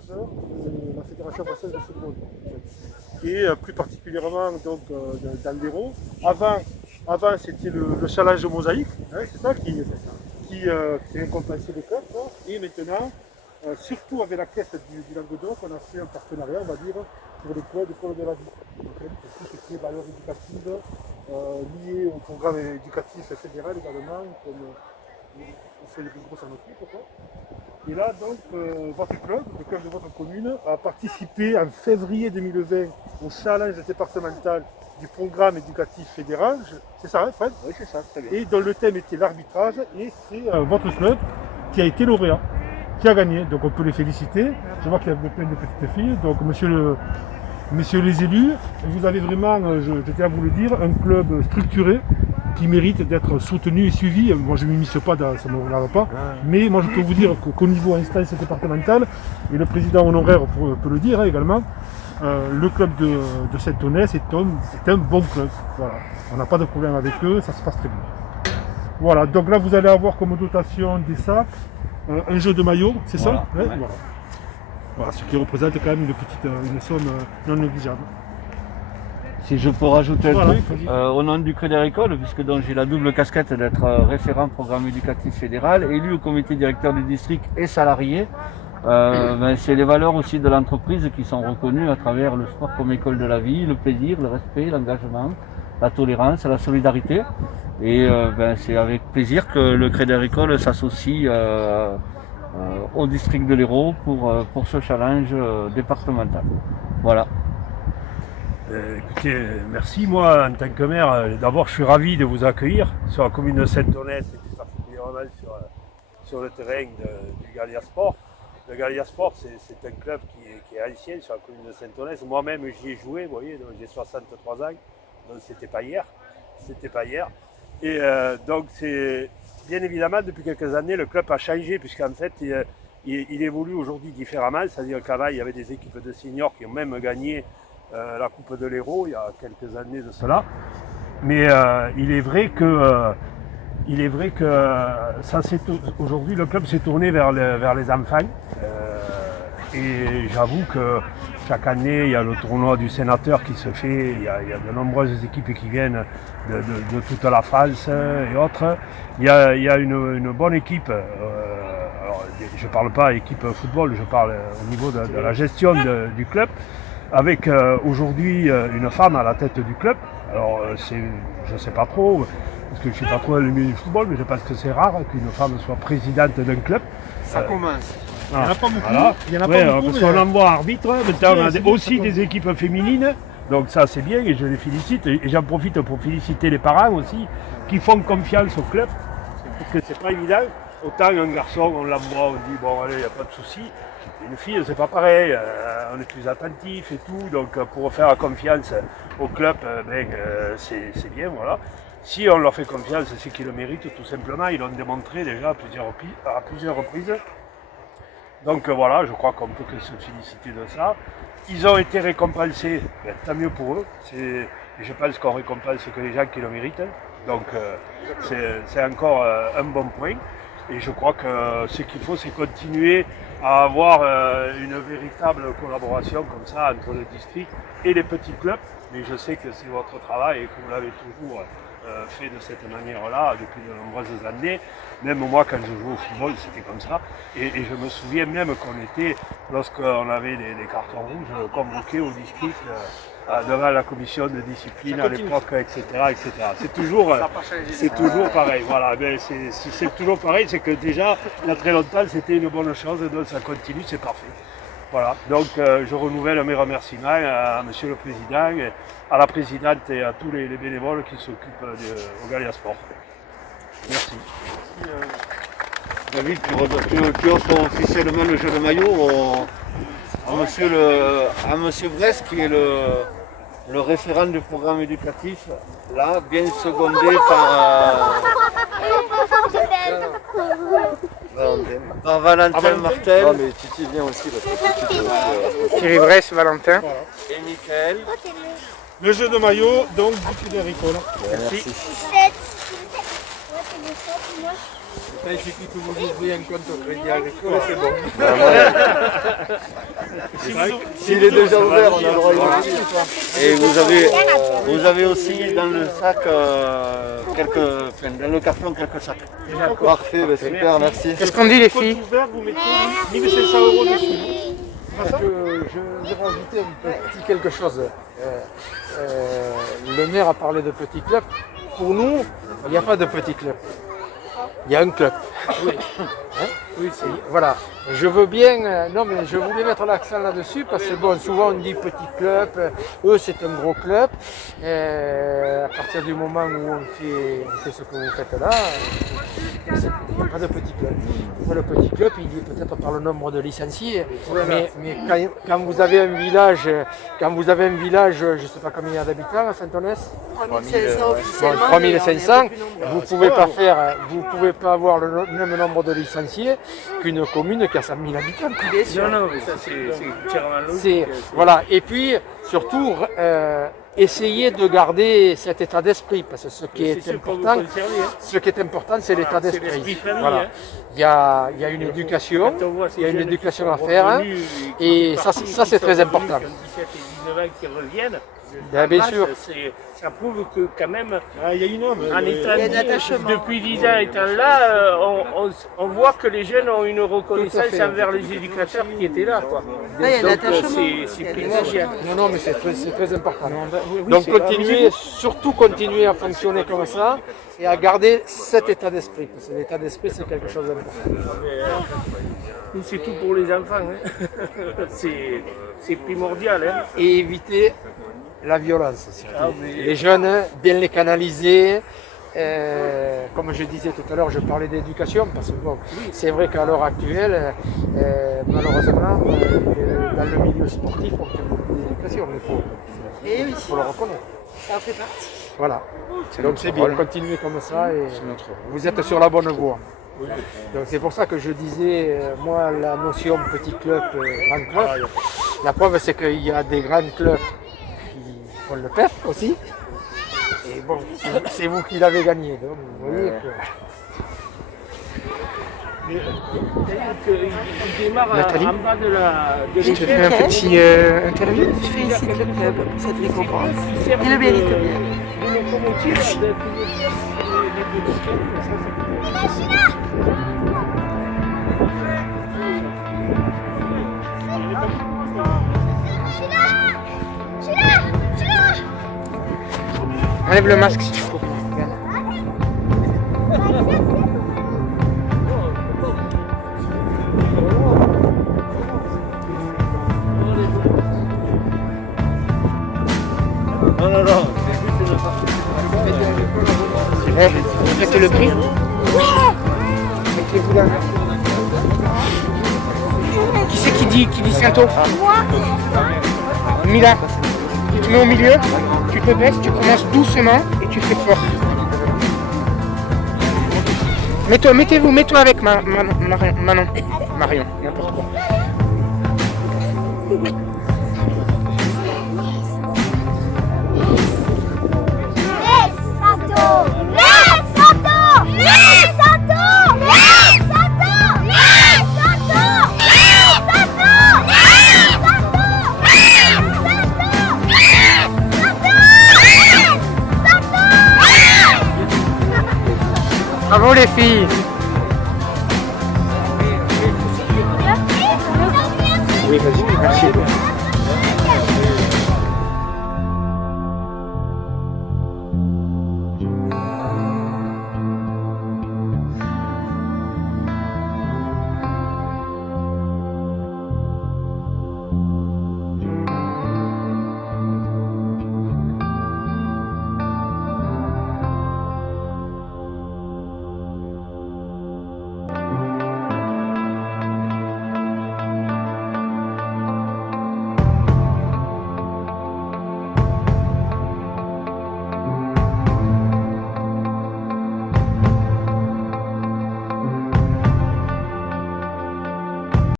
majeur de la Fédération française de football. Et plus particulièrement donc, dans l'Hérault. Avant c'était le challenge mosaïque, hein, c'est ça qui récompensait les clubs. Et maintenant, surtout avec la caisse du Languedoc, on a fait un partenariat, on va dire, pour les clubs de la vie. Donc, tout ce qui est valeurs éducatives liées au programme éducatif fédéral également, comme c'est le gros s'en occupe. Et là, donc, votre club, le club de votre commune, a participé en février 2020 au challenge départemental du programme éducatif fédéral. C'est ça, hein, Fred? Oui, c'est ça, très bien. Et dont le thème était l'arbitrage. Et c'est votre club qui a été lauréat, qui a gagné. Donc on peut les féliciter. Je vois qu'il y a plein de petites filles. Donc messieurs les élus, vous avez vraiment, je tiens à vous le dire, un club structuré qui mérite d'être soutenu et suivi. Moi je ne m'immisce pas, ça ne me regarde pas, mais moi je peux vous dire qu'au niveau instance départementale, et le président honoraire peut le dire également, le club de Saint-Onès est un bon club. Voilà. On n'a pas de problème avec eux, ça se passe très bien. Voilà, donc là vous allez avoir comme dotation des sacs, un jeu de maillot, c'est ça? Ouais. Voilà. Voilà, ce qui représente quand même une somme non négligeable. Si je peux rajouter un Voilà, truc, au nom du Crédit Agricole, puisque donc j'ai la double casquette d'être référent programme éducatif fédéral, élu au comité directeur du district et salarié, c'est les valeurs aussi de l'entreprise qui sont reconnues à travers le sport comme école de la vie, le plaisir, le respect, l'engagement, la tolérance, la solidarité. Et c'est avec plaisir que le Crédit Agricole s'associe au district de l'Hérault pour ce challenge départemental. Voilà. Écoutez, merci. Moi, en tant que maire, d'abord, je suis ravi de vous accueillir sur la commune de Saint-Onès et plus particulièrement sur le terrain du Gallia Sport. Le Gallia Sport, c'est un club qui est ancien sur la commune de Saint-Onès. Moi-même, j'y ai joué, vous voyez, j'ai 63 ans, donc c'était pas hier. Et donc, c'est bien évidemment, depuis quelques années, le club a changé, puisqu'en fait, il évolue aujourd'hui différemment. C'est-à-dire qu'avant, il y avait des équipes de seniors qui ont même gagné la Coupe de l'Hérault il y a quelques années de cela. Mais il est vrai que aujourd'hui le club s'est tourné vers les enfants. Et j'avoue que chaque année il y a le tournoi du sénateur qui se fait, il y a de nombreuses équipes qui viennent de toute la France et autres. Il y a une bonne équipe. Alors, je ne parle pas équipe football, je parle au niveau de la gestion du club. Avec aujourd'hui une femme à la tête du club. Alors je ne sais pas trop, parce que je ne suis pas trop dans le milieu du football, mais je pense que c'est rare qu'une femme soit présidente d'un club. Ça commence. Il n'y en a pas beaucoup. Voilà. Il y en a pas beaucoup, parce qu'on envoie arbitre. Maintenant on a aussi des équipes féminines. Donc ça c'est bien et je les félicite. Et j'en profite pour féliciter les parents aussi, qui font confiance au club. Parce que c'est pas évident. Autant un garçon, on l'envoie, on dit bon allez, il n'y a pas de souci. Une fille, c'est pas pareil, on est plus attentif et tout, donc pour faire confiance au club, c'est bien, voilà. Si on leur fait confiance, c'est qu'ils le méritent tout simplement, ils l'ont démontré déjà à plusieurs reprises. Donc voilà, je crois qu'on peut que se féliciter de ça. Ils ont été récompensés, tant mieux pour eux, je pense qu'on récompense que les gens qui le méritent, donc c'est encore un bon point. Et je crois que ce qu'il faut, c'est continuer à avoir une véritable collaboration comme ça entre le district et les petits clubs. Mais je sais que c'est votre travail et que vous l'avez toujours fait de cette manière-là depuis de nombreuses années. Même moi, quand je jouais au football, c'était comme ça. Et je me souviens même qu'on était, lorsqu'on avait des cartons rouges, convoqués au district devant la commission de discipline à l'époque, etc. C'est toujours pareil. Voilà. Si c'est toujours pareil, c'est que déjà, il y a très longtemps, c'était une bonne chose, donc ça continue, c'est parfait. Voilà. Donc, je renouvelle mes remerciements à Monsieur le Président, à la Présidente et à tous les bénévoles qui s'occupent au Gallia Sport. Merci. David, tu offres officiellement le jeu de maillot à Monsieur Brest, qui est le référent du programme éducatif, là, bien secondé par Valentin Martel. Non mais Titi vient aussi parce que Titi Thierry Bress, Valentin. Voilà. Et Michael. Le jeu de maillot, donc du Crédit Agricole. merci. Il suffit que vous ouvriez un compte au Crédit Agricole et c'est bon. S'il est déjà ouvert, on a le droit d'y aller. Et vous avez aussi dans le sac dans le carton quelques sacs. Parfait, bah super, merci. Qu'est-ce qu'on dit les filles? Ouvert, vous mettez 1500 € dessus. Je vais rajouter un petit quelque chose. Le maire a parlé de petit club. Pour nous, il n'y a pas de petit club. Il y a un club. Oui. Voilà. Je veux bien. Non, mais je voulais mettre l'accent là-dessus parce que bon, souvent on dit petit club. Eux, c'est un gros club. À partir du moment où on fait ce que vous faites là, il n'y a pas de petit club. Le petit club, il est peut-être par le nombre de licenciés. Mais quand vous avez un village, je ne sais pas combien il y a d'habitants à Saint-Onès. 3500 officiellement. 3500, vous pouvez pas avoir le même nombre de licenciés qu'une commune qui a 100 000 habitants. Bien sûr. Non, mais ça c'est clairement logique. Voilà. Et puis surtout essayer de garder cet état d'esprit parce que ce qui est important, c'est l'état d'esprit. Voilà. Il y a une éducation, à faire, hein, et ça c'est très important. 17 et 19 ans qui reviennent. Bien sûr. Ça prouve que quand même, Il y a une homme. en étant Il y a un attachement. depuis 10 ans étant là, on voit que les jeunes ont une reconnaissance envers les éducateurs qui étaient là. Quoi. Il y a un Donc attachement. c'est primordial. Non, mais c'est très important. Donc surtout continuer à fonctionner comme ça et à garder cet état d'esprit. Parce que l'état d'esprit, c'est quelque chose d'important. C'est tout pour les enfants. Hein. C'est primordial. Hein. Et éviter la violence. Les jeunes, bien les canaliser. Comme je disais tout à l'heure, je parlais d'éducation parce que bon, c'est vrai qu'à l'heure actuelle, malheureusement, dans le milieu sportif, on fait beaucoup d'éducation, mais il faut le reconnaître. Ça en fait partie. Voilà. Donc c'est bien, continuez comme ça et vous êtes sur la bonne voie. Donc c'est pour ça que je disais, moi, la notion petit club, grand club, la preuve c'est qu'il y a des grands clubs qui font le PEF aussi. Et bon, c'est vous qui l'avez gagné. Donc vous voyez Il démarre Nathalie, en bas de je te fais un petit interview. Je félicite le club pour cette récompense. Il le mérite bien. Enlève le masque si tu peux. Regarde. Non. Faites le prix. Mettez-vous là. Qui c'est qui dit Santo? Moi. Mila, tu te mets au milieu, tu te baisses, tu commences doucement et tu fais fort. Mets-toi avec Manon, Marion, n'importe quoi. Bravo les filles. Oui, vas-y, merci.